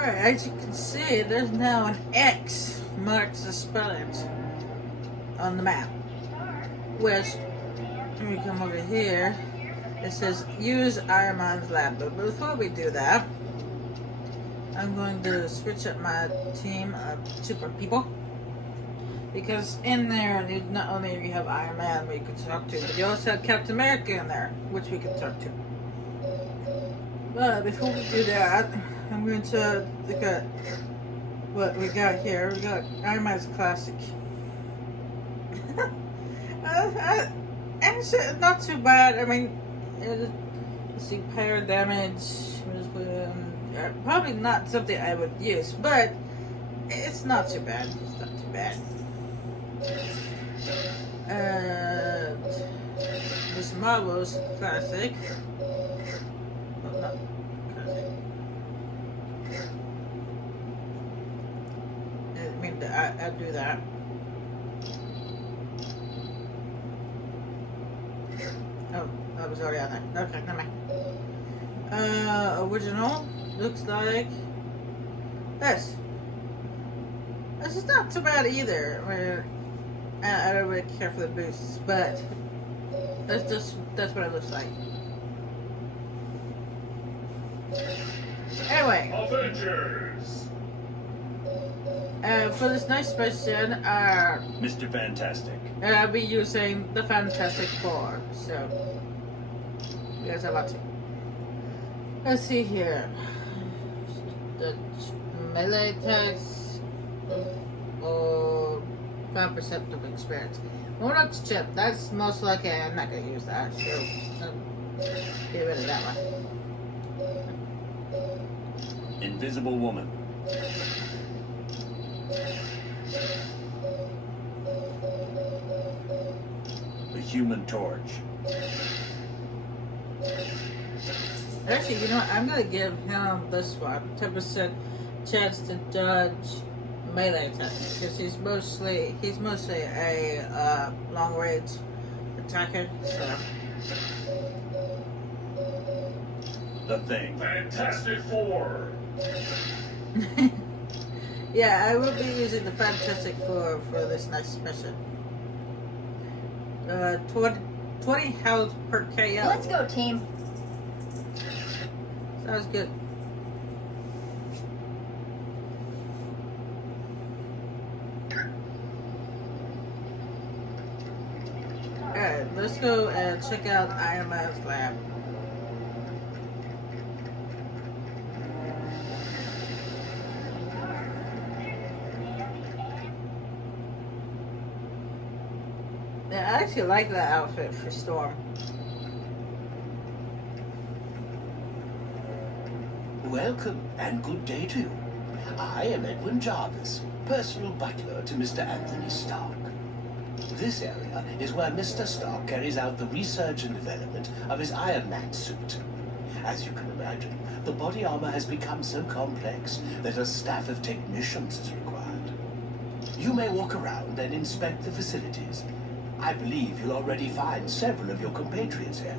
Alright, as you can see, there's now an X marks the spot on the map. Which, when we come over here, it says use Iron Man's lab. But before we do that, I'm going to switch up my team of super people. Because in there, not only do you have Iron Man we can talk to, but you also have Captain America in there, which we can talk to. But before we do that, I'm going to look at what we got here. We got Iron Man's Classic. Actually, not too bad. I mean, let's see, power damage. Probably not something I would use, but it's not too bad. It's not too bad. And this Marvel's Classic. Oh, not Classic. I mean, I'll do that. Oh, that was already on there. Okay, never mind. Original looks like this. This is not too bad either. I mean, I don't really care for the boosts, but that's what it looks like. Anyway, Avengers. For this next mission, Mr. Fantastic. I'll be using the Fantastic Four. So, you guys have a lot to. Let's see here. The melee attacks or 5% of experience. Monarch's chip. That's most likely I'm not going to use that. So, get rid of that one. Invisible Woman. The Human Torch. Actually, you know what? I'm going to give him this one. 10% chance to dodge melee attacks. Because he's mostly a long range attacker. So. The Thing. Fantastic Four. Yeah, I will be using the Fantastic Four for this next mission. 20 health per KO. Let's go, team. Sounds good. Alright, let's go and check out Iron Man's lab. Yeah, I actually like that outfit for Storm. Welcome and good day to you. I am Edwin Jarvis, personal butler to Mr. Anthony Stark. This area is where Mr. Stark carries out the research and development of his Iron Man suit. As you can imagine, the body armor has become so complex that a staff of technicians is required. You may walk around and inspect the facilities. I believe you'll already find several of your compatriots here.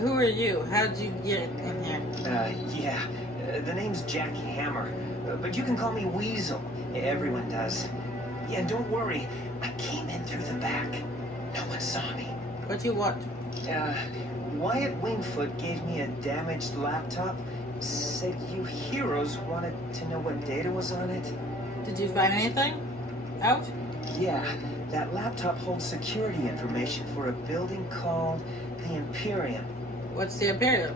Who are you? How'd you get in here? The name's Jack Hammer, but you can call me Weasel. Everyone does. Yeah, don't worry. I came in through the back. No one saw me. What do you want? Wyatt Wingfoot gave me a damaged laptop. Said you heroes wanted to know what data was on it. Did you find anything out? Yeah, that laptop holds security information for a building called the Imperium. What's the Imperium?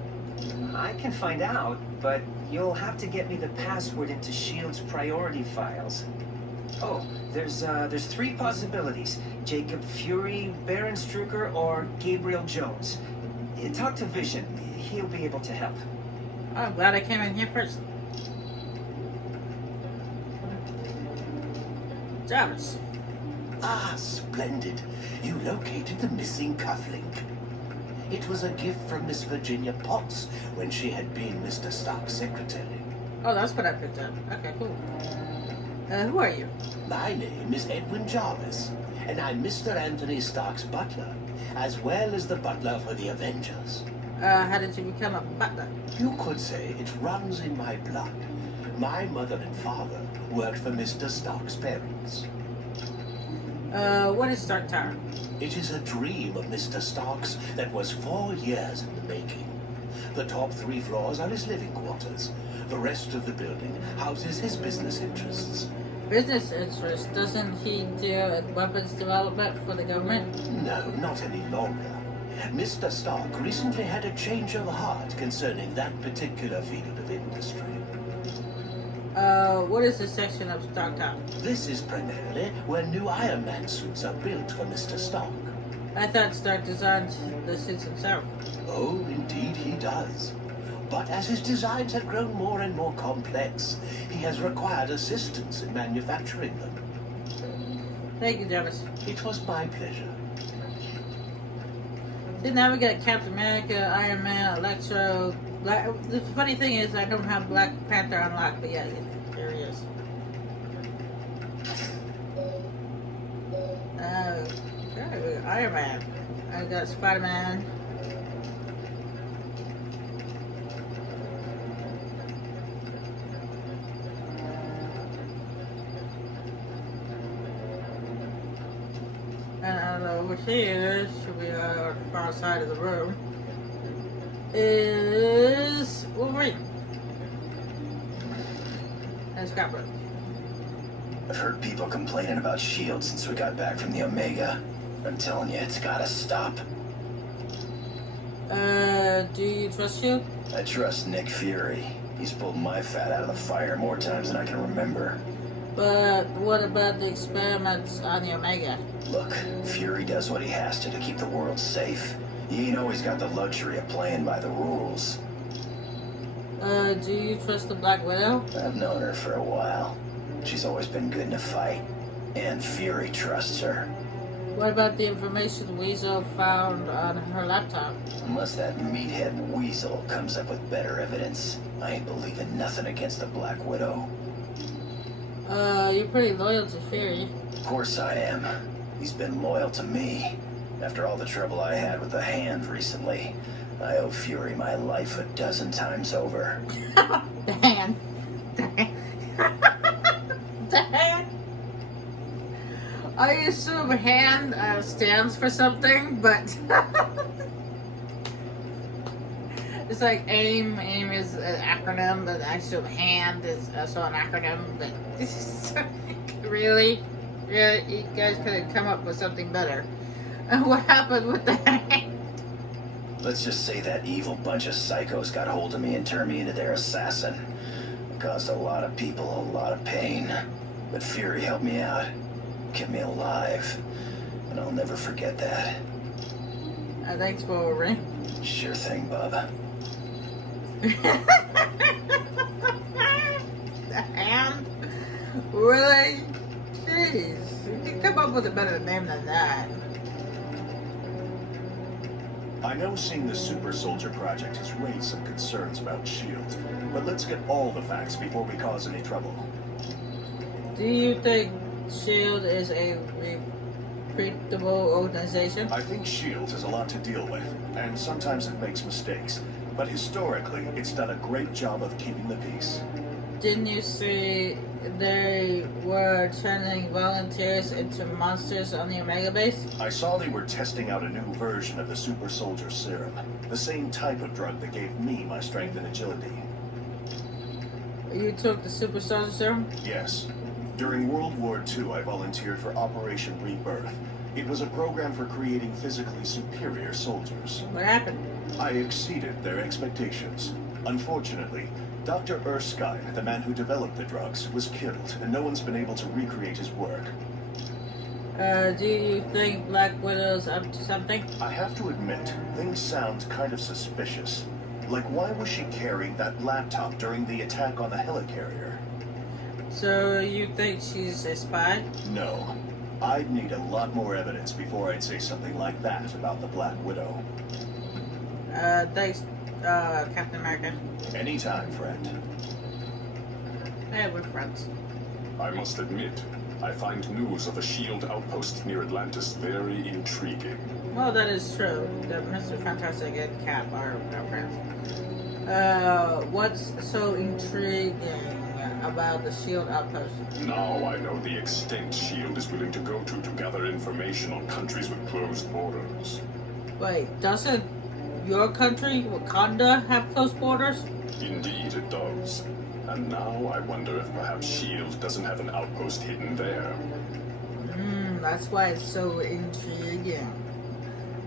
I can find out, but you'll have to get me the password into S.H.I.E.L.D.'s priority files. Oh, there's three possibilities. Jacob Fury, Baron Strucker, or Gabriel Jones. Talk to Vision. He'll be able to help. Oh, I'm glad I came in here first. Jarvis. Ah, splendid. You located the missing cufflink. It was a gift from Miss Virginia Potts when she had been Mr. Stark's secretary. Oh, that's what I picked up. Okay, cool. Who are you? My name is Edwin Jarvis, and I'm Mr. Anthony Stark's butler, as well as the butler for the Avengers. How did you become a butler? You could say it runs in my blood. My mother and father worked for Mr. Stark's parents. What is Stark Tower? It is a dream of Mr. Stark's that was 4 years in the making. The top 3 floors are his living quarters. The rest of the building houses his business interests. Business interest? Doesn't he do weapons development for the government? No, not any longer. Mr. Stark recently had a change of heart concerning that particular field of industry. What is this section of Stark Tower? This is primarily where new Iron Man suits are built for Mr. Stark. I thought Stark designed the suits himself. Oh, indeed he does. But as his designs have grown more and more complex, he has required assistance in manufacturing them. Thank you, Jarvis. It was my pleasure. See, now we got Captain America, Iron Man, Electro. The funny thing is, I don't have Black Panther unlocked, but yeah, there he is. Okay, Iron Man. I got Spider-Man. And over here, should be on the far side of the room, is Wolverine. And Scotland. I've heard people complaining about S.H.I.E.L.D. since we got back from the Omega. I'm telling you, it's gotta stop. Do you trust you? I trust Nick Fury. He's pulled my fat out of the fire more times than I can remember. But what about the experiments on the Omega? Look, Fury does what he has to keep the world safe. He ain't always got the luxury of playing by the rules. Do you trust the Black Widow? I've known her for a while. She's always been good in a fight. And Fury trusts her. What about the information Weasel found on her laptop? Unless that meathead Weasel comes up with better evidence, I ain't believing nothing against the Black Widow. You're pretty loyal to Fury. Of course I am. He's been loyal to me. After all the trouble I had with the Hand recently, I owe Fury my life 12 times over. The Hand. The Hand. The Hand. I assume Hand stands for something, but it's like AIM. AIM is an acronym, but I assume Hand is also an acronym. But this is really, you guys could have come up with something better. And what happened with the Hand? Let's just say that evil bunch of psychos got hold of me and turned me into their assassin. It caused a lot of people a lot of pain. But Fury helped me out. Kept me alive. And I'll never forget that. Thanks for Wolverine. Sure thing, Bubba. The Hand? Really? Jeez. You can come up with a better name than that. I know seeing the Super Soldier Project has raised some concerns about S.H.I.E.L.D., but let's get all the facts before we cause any trouble. Do you think S.H.I.E.L.D. is a reputable organization? I think S.H.I.E.L.D. has a lot to deal with, and sometimes it makes mistakes. But historically, it's done a great job of keeping the peace. Didn't you see they were turning volunteers into monsters on the Omega base? I saw they were testing out a new version of the Super Soldier Serum, the same type of drug that gave me my strength and agility. You took the Super Soldier Serum? Yes. During World War II, I volunteered for Operation Rebirth. It was a program for creating physically superior soldiers. What happened? I exceeded their expectations. Unfortunately, Dr. Erskine, the man who developed the drugs, was killed, and no one's been able to recreate his work. Do you think Black Widow's up to something? I have to admit, things sound kind of suspicious. Like, why was she carrying that laptop during the attack on the helicarrier? So you think she's a spy? No. I'd need a lot more evidence before I'd say something like that about the Black Widow. Thanks, Captain America. Anytime, friend. Hey, we're friends. I must admit, I find news of a SHIELD outpost near Atlantis very intriguing. Well, that is true. That Mr. Fantastic and Cap are friends. What's so intriguing about the SHIELD outpost? Now I know the extent SHIELD is willing to go to gather information on countries with closed borders. Wait, doesn't your country, Wakanda, have closed borders? Indeed it does. And now I wonder if perhaps SHIELD doesn't have an outpost hidden there. That's why it's so intriguing.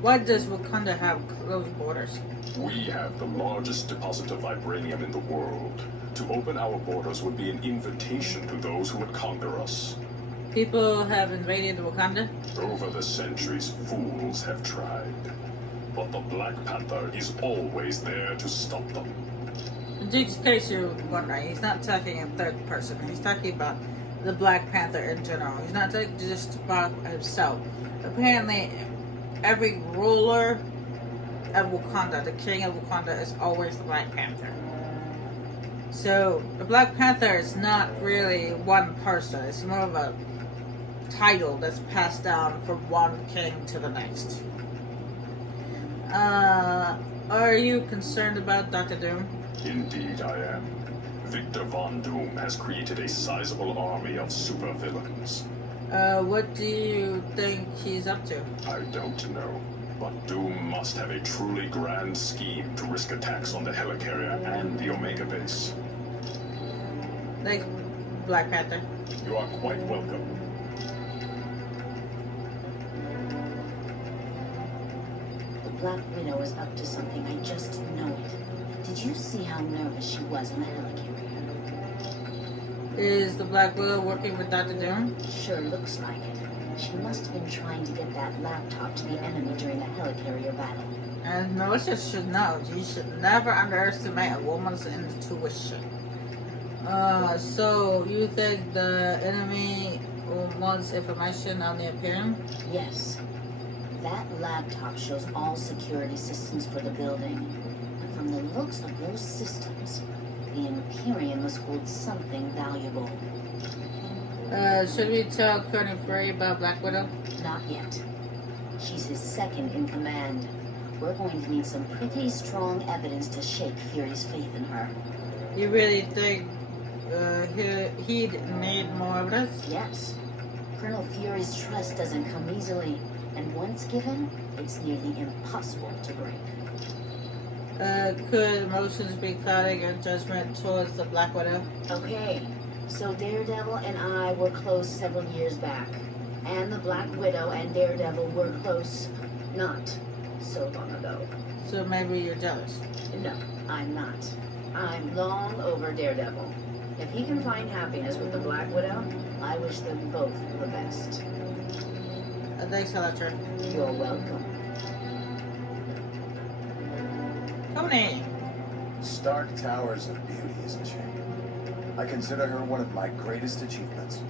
Why does Wakanda have closed borders? We have the largest deposit of vibranium in the world. To open our borders would be an invitation to those who would conquer us. People have invaded Wakanda? Over the centuries, fools have tried. But the Black Panther is always there to stop them. In case you're wondering, he's not talking in third person. He's talking about the Black Panther in general. He's not talking just about himself. Apparently, every ruler of Wakanda, the king of Wakanda, is always the Black Panther. So, the Black Panther is not really one person. It's more of a title that's passed down from one king to the next. Are you concerned about Dr. Doom? Indeed I am. Victor Von Doom has created a sizable army of supervillains. What do you think he's up to? I don't know. But Doom must have a truly grand scheme to risk attacks on the helicarrier and the Omega base. Thanks, Black Panther. You are quite welcome. The Black Widow is up to something, I just know it. Did you see how nervous she was in the helicarrier? Is the Black Widow working with Dr. Doom? Sure looks like it. She must have been trying to get that laptop to the enemy during the helicarrier battle. And Melissa should know, you should never underestimate a woman's intuition. So you think the enemy wants information on the Imperium? Yes. That laptop shows all security systems for the building. And from the looks of those systems, the Imperium must hold something valuable. Should we tell Colonel Fury about Black Widow? Not yet. She's his second in command. We're going to need some pretty strong evidence to shake Fury's faith in her. You really think he'd need more evidence? Yes. Colonel Fury's trust doesn't come easily, and once given, it's nearly impossible to break. Could emotions be clouding your judgment towards the Black Widow? Okay, so Daredevil and I were close several years back. And the Black Widow and Daredevil were close not so long ago. So maybe you're jealous. No, I'm not. I'm long over Daredevil. If he can find happiness with the Black Widow, I wish them both the best. Thanks, Electra. You're welcome. Tony! Stark Towers of beauty, isn't she? I consider her one of my greatest achievements.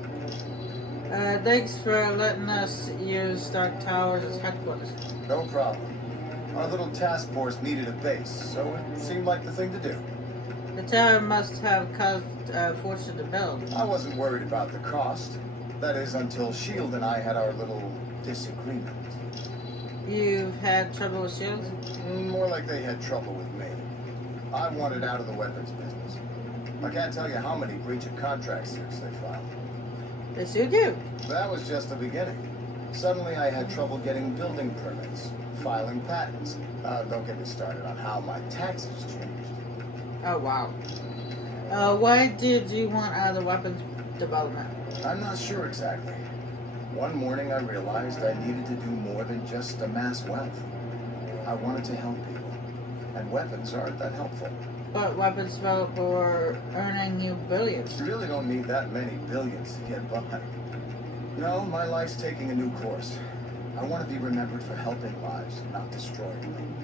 Thanks for letting us use Stark Towers as headquarters. No problem. Our little task force needed a base, so it seemed like the thing to do. The tower must have cost a fortune to build. I wasn't worried about the cost. That is, until S.H.I.E.L.D. and I had our little disagreement. You've had trouble with shields? More like they had trouble with me. I wanted out of the weapons business. I can't tell you how many breach of contract suits they filed. Yes, you do. That was just the beginning. Suddenly I had trouble getting building permits, filing patents. Don't get me started on how my taxes changed. Oh, wow. Why did you want out of the weapons development? I'm not sure exactly. One morning I realized I needed to do more than just amass wealth. I wanted to help people, and weapons aren't that helpful. But weapons developer were earning you billions. You really don't need that many billions to get by. No, my life's taking a new course. I want to be remembered for helping lives, not destroying them.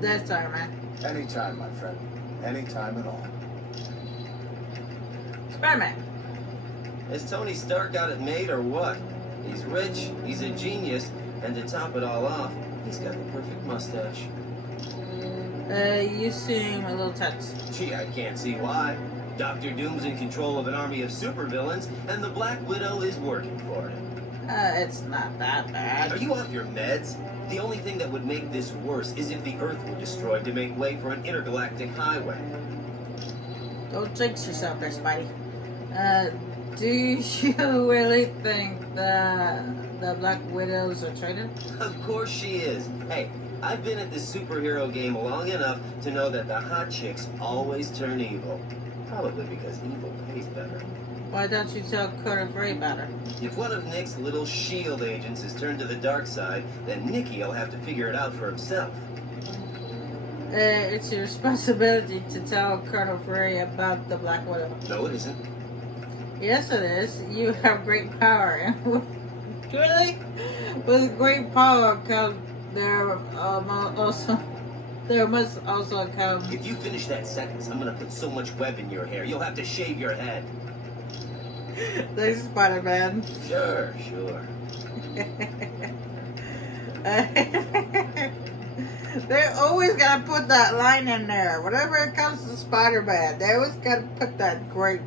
That's Iron Man. Anytime, my friend. Anytime at all. Spider-Man. Has Tony Stark got it made or what? He's rich, he's a genius, and to top it all off, he's got the perfect mustache. You seem a little tense. Gee, I can't see why. Dr. Doom's in control of an army of supervillains, and the Black Widow is working for him. It's not that bad. Are you off your meds? The only thing that would make this worse is if the Earth were destroyed to make way for an intergalactic highway. Don't jinx yourself there, Spidey. Do you really think that the Black Widow's a traitor? Of course she is. Hey, I've been at this superhero game long enough to know that the hot chicks always turn evil. Probably because evil pays better. Why don't you tell Carter Frey about her? If one of Nick's little S.H.I.E.L.D. agents is turned to the dark side, then Nicky will have to figure it out for himself. It's your responsibility to tell Colonel Frey about the Black Widow. No, it isn't. Yes, it is. You have great power. And really, with great power comes there must also come. If you finish that sentence, I'm gonna put so much web in your hair, you'll have to shave your head. Thanks, Spider-Man. Sure. They always gotta put that line in there. Whenever it comes to Spider-Man, they always gotta put that great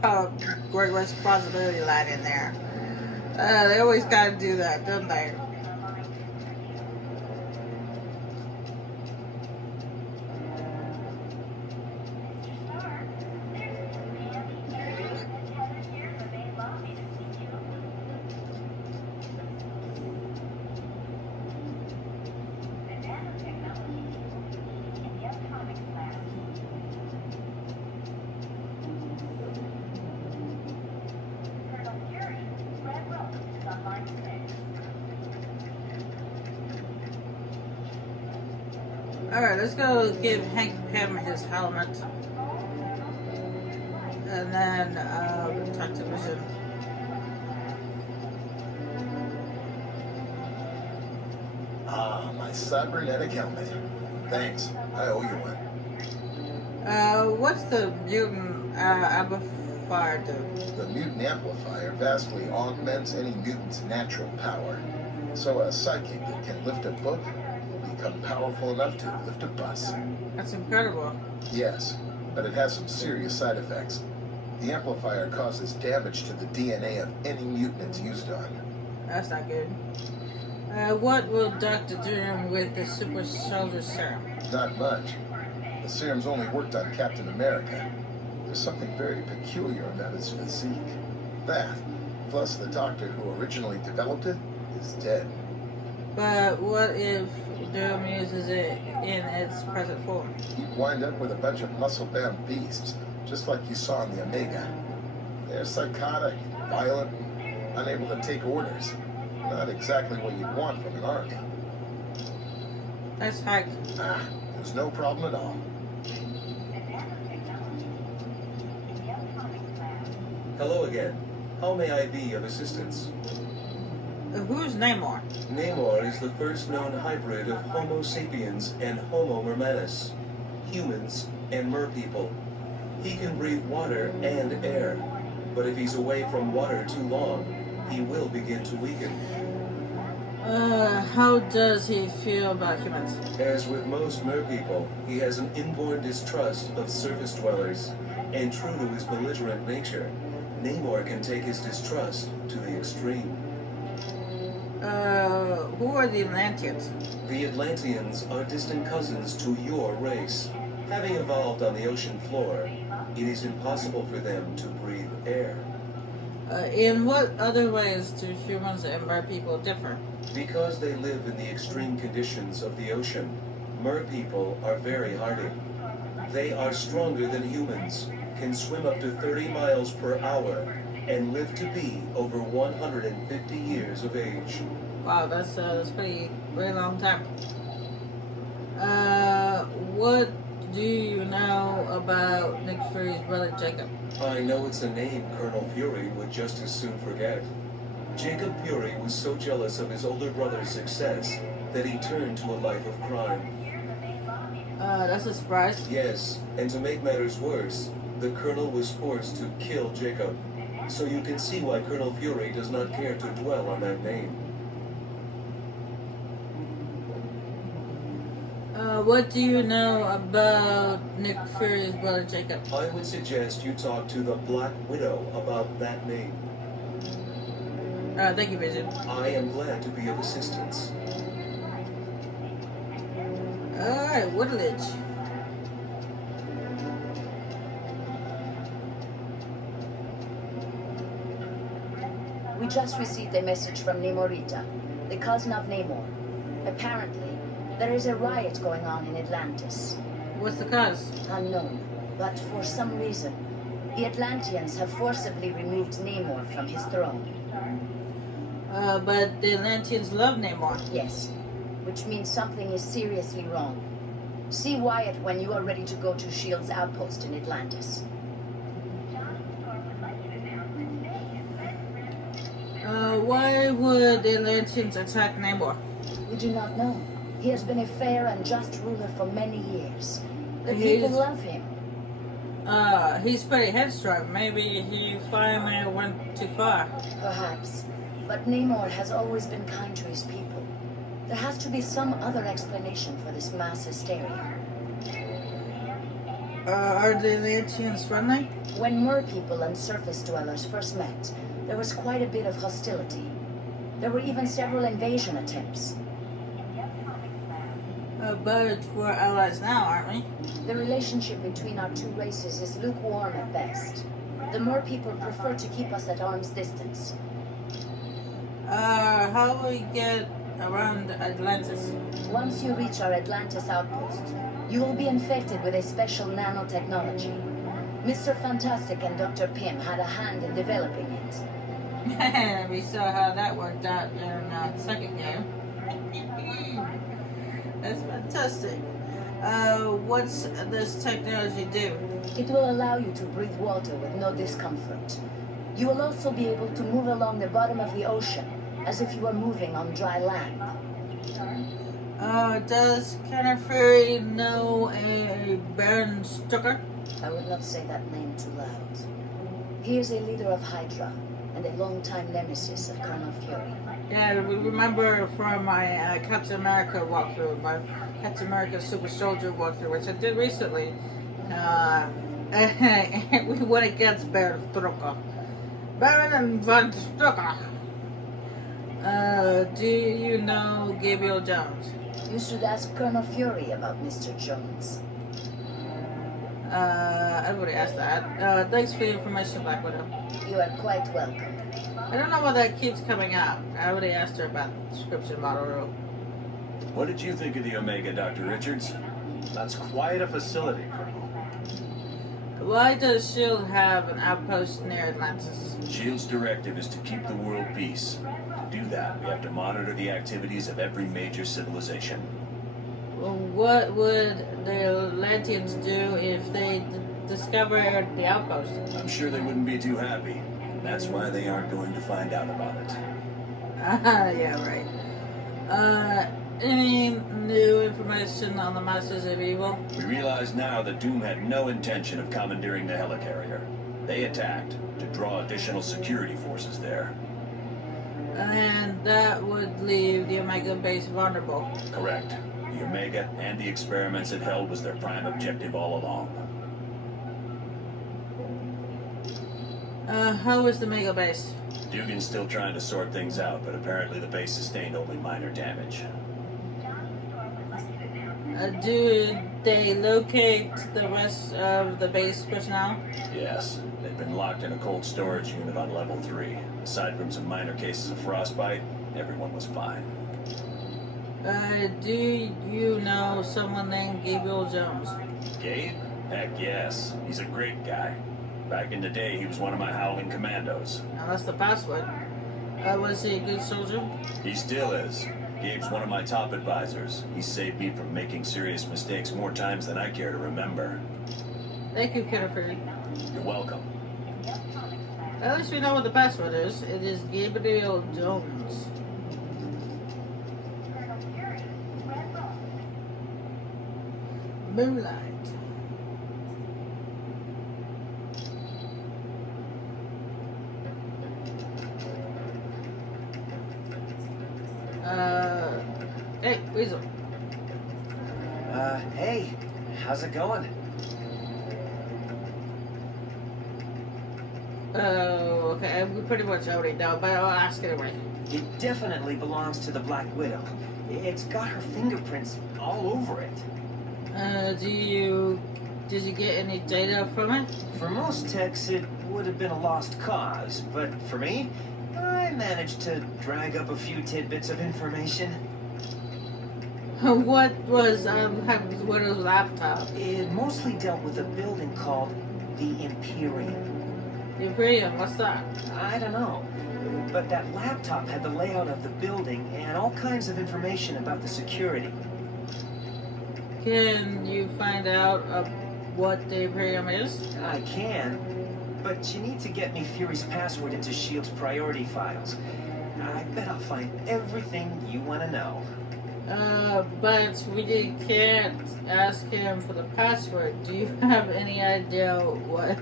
power, great responsibility line in there. They always gotta do that, don't they? Alright, let's go give Hank Pym his helmet. And then, talk to Vision. Ah, my cybernetic helmet. Thanks. I owe you one. What's the mutant, amplifier do? The mutant amplifier vastly augments any mutant's natural power. So a psychic that can lift a book will become powerful enough to lift a bus. That's incredible. Yes, but it has some serious side effects. The amplifier causes damage to the DNA of any mutant it's used on. That's not good. What will Dr. Doom with the super soldier serum? Not much. The serum's only worked on Captain America. There's something very peculiar about his physique. That, plus the doctor who originally developed it, is dead. But what if Doom uses it in its present form? You'd wind up with a bunch of muscle-bound beasts, just like you saw in the Omega. They're psychotic, violent, unable to take orders. Not exactly what you'd want from an army. That's Hank. Ah, there's no problem at all. Hello again. How may I be of assistance? Who's Namor? Namor is the first known hybrid of Homo sapiens and Homo mermanus, humans and merpeople. He can breathe water and air, but if he's away from water too long, he will begin to weaken. How does he feel about humans? As with most merpeople, he has an inborn distrust of surface dwellers, and true to his belligerent nature, Namor can take his distrust to the extreme. Who are the Atlanteans? The Atlanteans are distant cousins to your race. Having evolved on the ocean floor, it is impossible for them to breathe air. In what other ways do humans and merpeople differ? Because they live in the extreme conditions of the ocean, merpeople are very hardy. They are stronger than humans, can swim up to 30 miles per hour, and live to be over 150 years of age. Wow, that's pretty long time. What do you know about Nick Fury's brother Jacob? I know it's a name Colonel Fury would just as soon forget. Jacob Fury was so jealous of his older brother's success that he turned to a life of crime. That's a surprise. Yes, and to make matters worse, the Colonel was forced to kill Jacob. So you can see why Colonel Fury does not care to dwell on that name. What do you know about Nick Fury's brother Jacob? I would suggest you talk to the Black Widow about that name. Thank you, Vision. I am glad to be of assistance. Alright, Woodledge. We just received a message from Nemorita, the cousin of Namor. Apparently, there is a riot going on in Atlantis. What's the cause? Unknown, but for some reason, the Atlanteans have forcibly removed Namor from his throne. But the Atlanteans love Namor. Yes, which means something is seriously wrong. See Wyatt when you are ready to go to S.H.I.E.L.D.'s outpost in Atlantis. Why would the Atlanteans attack Namor? We do not know. He has been a fair and just ruler for many years. The He's- people love him. He's pretty headstrong. Maybe he finally went too far. Perhaps. But Namor has always been kind to his people. There has to be some other explanation for this mass hysteria. Are the Atlanteans friendly? When Mer people and surface dwellers first met, there was quite a bit of hostility. There were even several invasion attempts. But we're allies now, aren't we? The relationship between our two races is lukewarm at best. The Mer people prefer to keep us at arm's distance. How will we get around Atlantis? Once you reach our Atlantis outpost, you will be infected with a special nanotechnology. Mr. Fantastic and Dr. Pym had a hand in developing it. We saw how that worked out in the second game. That's fantastic. What's this technology do? It will allow you to breathe water with no discomfort. You will also be able to move along the bottom of the ocean as if you were moving on dry land. Does Kenner Fury know a Baron Strucker? I would not say that name too loud. He is a leader of Hydra and a longtime nemesis of Colonel Fury. Yeah, remember from my Captain America walkthrough, my Captain America Super Soldier walkthrough, which I did recently. We went against Baron Strucker. Baron von Strucker. Do you know Gabriel Jones? You should ask Colonel Fury about Mr. Jones. I already asked that. Thanks for the information, Black Widow. You are quite welcome. I don't know why that keeps coming out. I already asked her about the description model. What did you think of the Omega, Dr. Richards? That's quite a facility, Colonel. Why does S.H.I.E.L.D. have an outpost near Atlantis? S.H.I.E.L.D.'s directive is to keep the world peace. To do that, we have to monitor the activities of every major civilization. Well, what would the Atlanteans do if they discovered the outpost? I'm sure they wouldn't be too happy. That's why they aren't going to find out about it. Yeah, right. Any new information on the Masters of Evil? We realize now that Doom had no intention of commandeering the helicarrier. They attacked to draw additional security forces there. And that would leave the Omega base vulnerable. Correct. The Omega and the experiments it held was their prime objective all along. How is the Omega base? Dugan's still trying to sort things out, but apparently the base sustained only minor damage. Do they locate the rest of the base personnel? Yes, they've been locked in a cold storage unit on level 3. Aside from some minor cases of frostbite, everyone was fine. Do you know someone named Gabriel Jones? Gabe? Heck yes. He's a great guy. Back in the day, he was one of my Howling Commandos. Now that's the password. Was he a good soldier? He still is. Gabe's one of my top advisors. He saved me from making serious mistakes more times than I care to remember. Thank you, Kennifer. You're welcome. At least we know what the password is. It is Gabriel Jones. Moonlight. Hey, Weasel. Hey, how's it going? Oh, okay. We pretty much already know, but I'll ask anyway. It definitely belongs to the Black Widow. It's got her fingerprints all over it. Did you get any data from it? For most techs, it would have been a lost cause, but for me, I managed to drag up a few tidbits of information. What was Widow's laptop? It mostly dealt with a building called the Imperium. The Imperium, what's that? I don't know, but that laptop had the layout of the building and all kinds of information about the security. Can you find out what the Imperium is? I can, but you need to get me Fury's password into S.H.I.E.L.D.'s priority files. I bet I'll find everything you want to know. But we can't ask him for the password. Do you have any idea what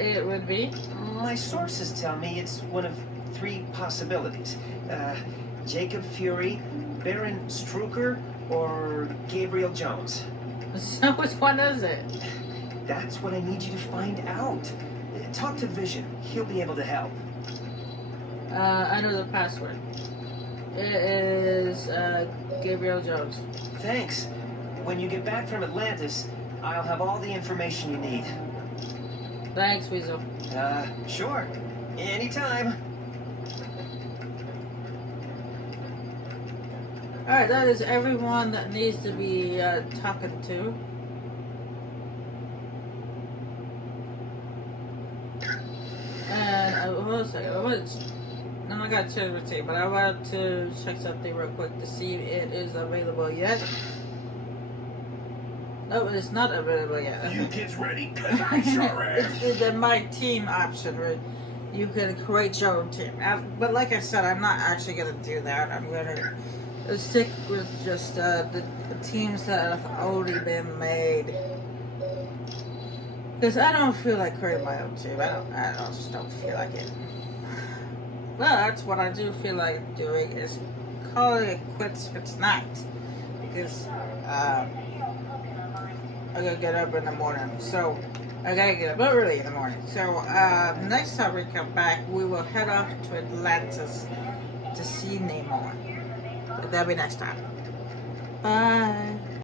it would be? My sources tell me it's one of 3 possibilities. Jacob Fury, Baron Strucker, or Gabriel Jones. So which one is it? That's what I need you to find out. Talk to Vision. He'll be able to help. I know the password. It is Gabriel Jones. Thanks. When you get back from Atlantis, I'll have all the information you need. Thanks, Weasel. Sure. Anytime. Alright, that is everyone that needs to be talking to. And hold on a second. No, I got charity, but I wanted to check something real quick to see if it is available yet. No, it's not available yet. You kids ready? 'Cause I sure am. It's the My Team option where you can create your own team. But like I said, I'm not actually going to do that. I'm going to stick with just the teams that have already been made. Because I don't feel like creating my own team. I just don't feel like it. But what I do feel like doing is calling it quits for tonight. Because I gotta get up in the morning. So I gotta get up early in the morning. So next time we come back, we will head off to Atlantis to see Namor. But that'll be next time. Bye.